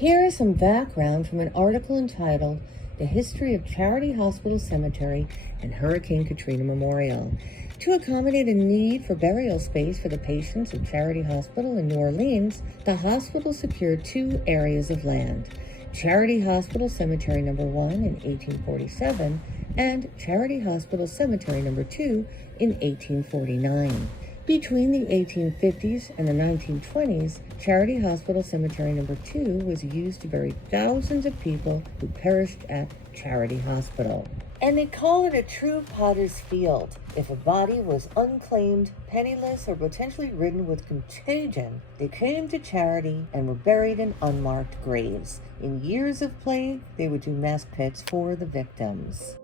Here is some background from an article entitled The History of Charity Hospital Cemetery and Hurricane Katrina Memorial. To accommodate a need for burial space for the patients of Charity Hospital in New Orleans, the hospital secured two areas of land: Charity Hospital Cemetery No. 1 in 1847 and Charity Hospital Cemetery No. 2 in 1849. Between the 1850s and the 1920s, Charity Hospital Cemetery No. 2 was used to bury thousands of people who perished at Charity Hospital. And they call it a true potter's field. If a body was unclaimed, penniless, or potentially ridden with contagion, they came to Charity and were buried in unmarked graves. In years of plague, they would do mass pits for the victims.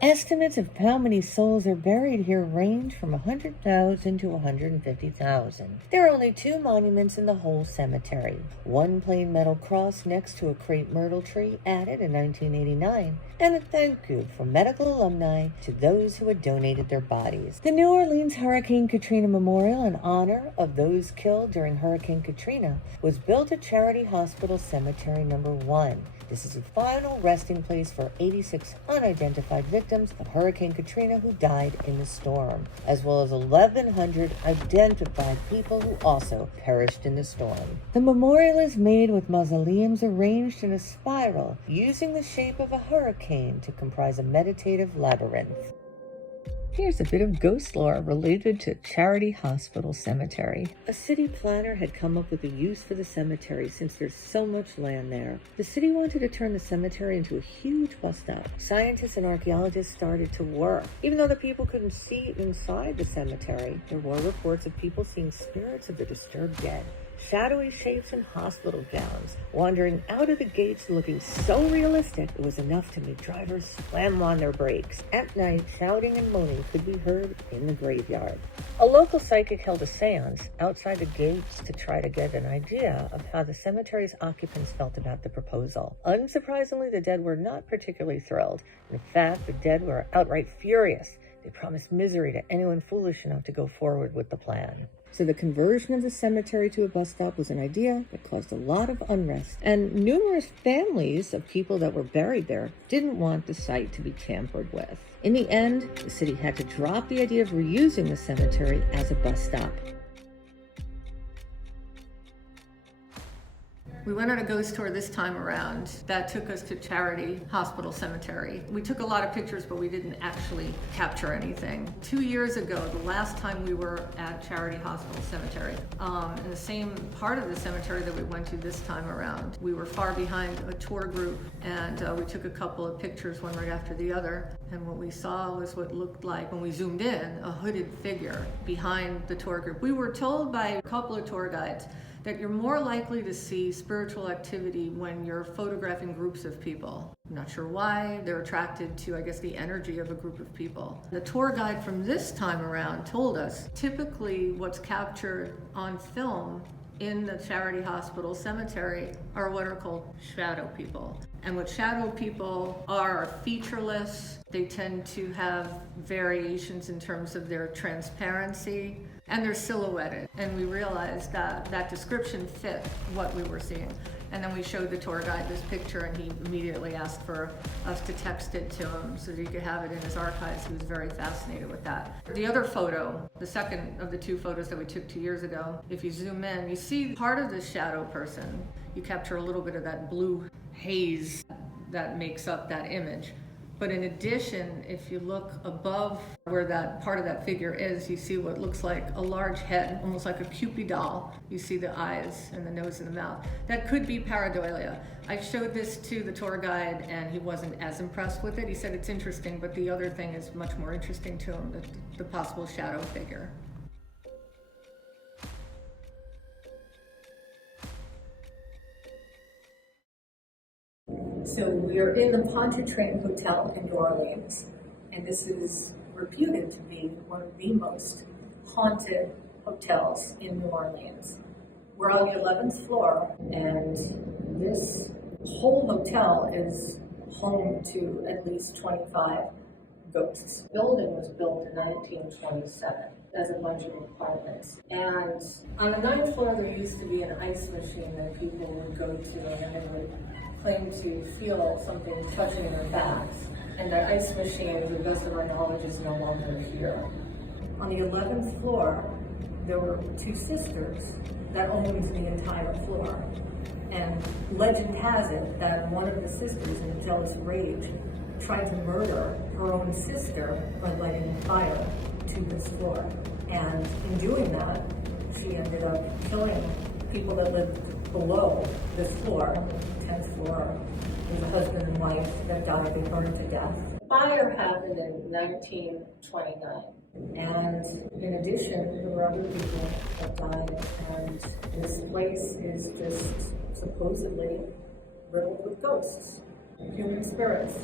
Estimates of how many souls are buried here range from 100,000 to 150,000. There are only two monuments in the whole cemetery. One plain metal cross next to a crepe myrtle tree added in 1989, and a thank you from medical alumni to those who had donated their bodies. The New Orleans Hurricane Katrina Memorial, in honor of those killed during Hurricane Katrina, was built at Charity Hospital Cemetery No. 1. This is a final resting place for 86 unidentified victims of Hurricane Katrina who died in the storm, as well as 1,100 identified people who also perished in the storm. The memorial is made with mausoleums arranged in a spiral, using the shape of a hurricane to comprise a meditative labyrinth. Here's a bit of ghost lore related to Charity Hospital Cemetery. A city planner had come up with a use for the cemetery since there's so much land there. The city wanted to turn the cemetery into a huge bus stop. Scientists and archaeologists started to work. Even though the people couldn't see inside the cemetery, there were reports of people seeing spirits of the disturbed dead. Shadowy shapes in hospital gowns, wandering out of the gates looking so realistic it was enough to make drivers slam on their brakes. At night, shouting and moaning could be heard in the graveyard. A local psychic held a seance outside the gates to try to get an idea of how the cemetery's occupants felt about the proposal. Unsurprisingly, the dead were not particularly thrilled. In fact, the dead were outright furious. They promised misery to anyone foolish enough to go forward with the plan. So the conversion of the cemetery to a bus stop was an idea that caused a lot of unrest, and numerous families of people that were buried there didn't want the site to be tampered with. In the end, the city had to drop the idea of reusing the cemetery as a bus stop. We went on a ghost tour this time around that took us to Charity Hospital Cemetery. We took a lot of pictures, but we didn't actually capture anything. 2 years ago, the last time we were at Charity Hospital Cemetery, in the same part of the cemetery that we went to this time around, we were far behind a tour group, and we took a couple of pictures, one right after the other. And what we saw was what looked like, when we zoomed in, a hooded figure behind the tour group. We were told by a couple of tour guides that you're more likely to see spiritual activity when you're photographing groups of people. I'm not sure why. They're attracted to, I guess, the energy of a group of people. The tour guide from this time around told us typically what's captured on film in the Charity Hospital Cemetery are what are called shadow people. And what shadow people are featureless. They tend to have variations in terms of their transparency, and they're silhouetted. And we realized that that description fit what we were seeing. And then we showed the tour guide this picture, and he immediately asked for us to text it to him so that he could have it in his archives. He was very fascinated with that. The other photo, the second of the two photos that we took 2 years ago, if you zoom in, you see part of the shadow person. You capture a little bit of that blue haze that makes up that image. But in addition, if you look above where that part of that figure is, you see what looks like a large head, almost like a Cupid doll. You see the eyes and the nose and the mouth. That could be pareidolia. I showed this to the tour guide, and he wasn't as impressed with it. He said it's interesting, but the other thing is much more interesting to him, the possible shadow figure. So we are in the Pontchartrain Hotel in New Orleans, and this is reputed to be one of the most haunted hotels in New Orleans. We're on the 11th floor, and this whole hotel is home to at least 25 ghosts. The building was built in 1927. as a bunch of apartments. And on the 9th floor, there used to be an ice machine that people would go to, and they would claim to feel something touching their backs. And the ice machine, to the best of our knowledge, is no longer here. On the 11th floor, there were 2 sisters that owned the entire floor. And legend has it that one of the sisters, in a jealous rage, tried to murder her own sister by lighting fire to this floor. And in doing that, she ended up killing people that lived below this floor, 10th floor. It was a husband and wife that died, they burned to death. The fire happened in 1929. And in addition, there were other people that died, and this place is just supposedly riddled with ghosts, human spirits.